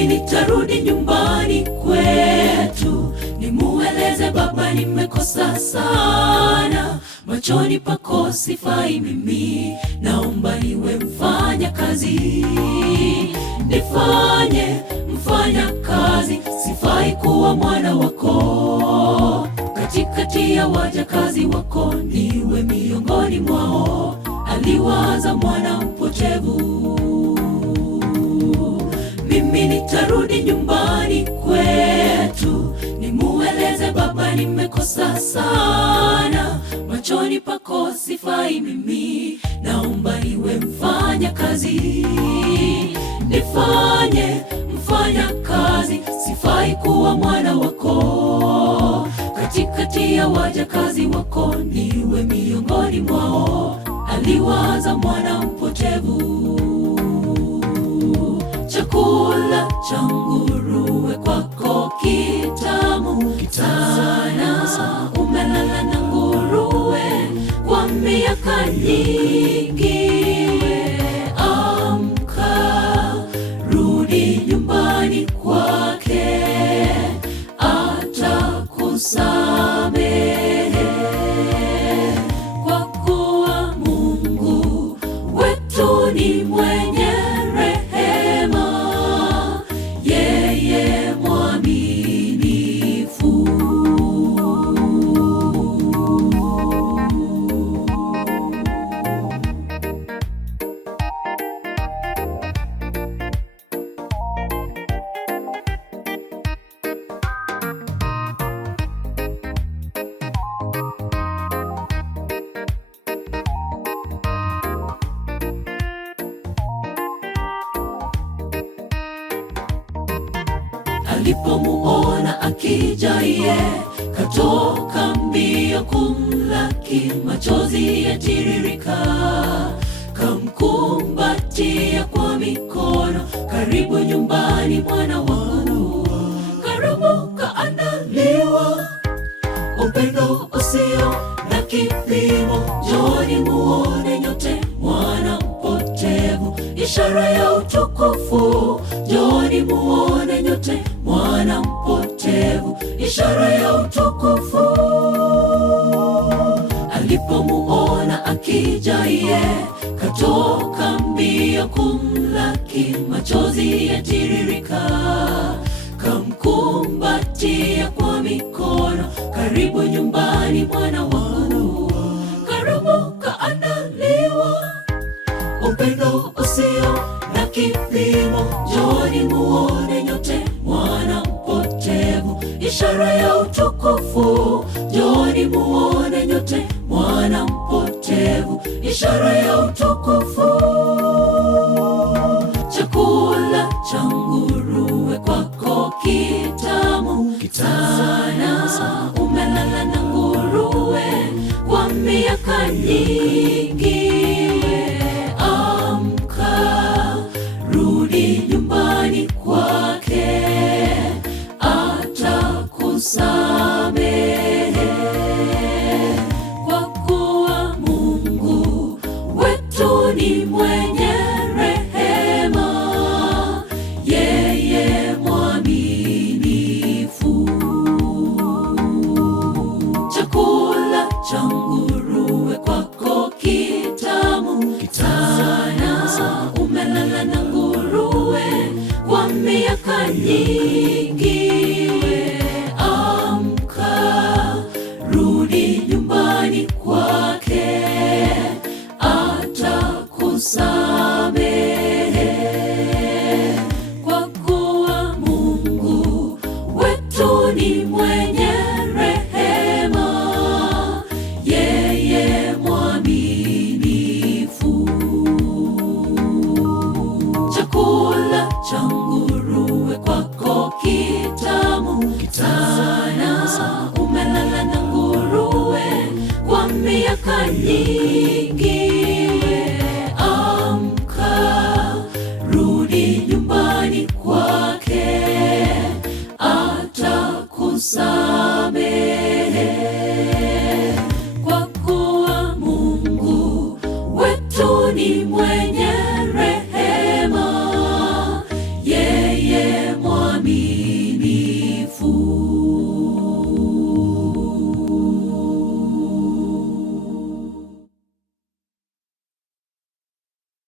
Mimi nitarudi nyumbani kwetu, nimueleze baba nimekosa sana, machoni pako sifai mimi, naomba niwe mfanya kazi. Nifanye mfanya kazi, sifai kuwa mwana wako. Katikati ya wajakazi wako niwe miongoni mwao, aliwaza mwana mpotevu. Mimi nitarudi nyumbani kwetu, nimueleze baba nimekosa sana, machoni pako sifai mimi, naomba niwe mfanya kazi. Nifanye mfanya kazi, sifai kuwa mwana wako. Katikati ya wajakazi wako niwe miongoni mwao, aliwaza mwana mpotevu. Chakula cha nguruwe kwako kitamu sana, umelala na nguruwe kwa miaka nyingi. Amka, rudi nyumbani kwake, atakusamehe, kwa kuwa Mungu wetu ni mwenye rehema, yeye mwaminifu. Alipomuona akija ye, katoka mbio kumlaki, machozi yatiririka, kamkumbatia kwa mikono. Karibu nyumbani mwana wangu, karamu kaandaliwa, upendo usio na kipimo. Njooni muone nyote mwana mpotevu, ishara ya utukufu. Njooni muone nyote mwana mpotevu, ishara ya utukufu. Alipomuona akija ye, katoka mbio kumlaki, machozi yatiririka, kamkumbatia kwa mikono. Karibu nyumbani mwana wangu, karamu kaandaliwa, upendo usio na kipimo. Njooni muone nyote mwana mpotevu, ishara ya utukufu. Njooni muone nyote mwana mpotevu, ishara ya utukufu. Chakula cha nguruwe kwako kitamu sana, umelala na nguruwe kwa miaka nyingi. Amka, rudi nyumbani kwake, atakusamehe, kwa kuwa Mungu wetu ni mwenye rehema, yeye mwaminifu. Chakula cha nguruwe kwako kitamu sana, umelala na nguruwe kwa miaka nyingi. Amka, rudi nyumbani kwake, atakusamehe, kwa kuwa Mungu wetu ni mwenye rehema, yeye mwaminifu. Chakula cha nguruwe kwako kitamu sana, umelala na nguruwe kwa miaka nyingi. Amka, rudi nyumbani kwake, atakusamehe, kwa kuwa Mungu wetu ni mwenye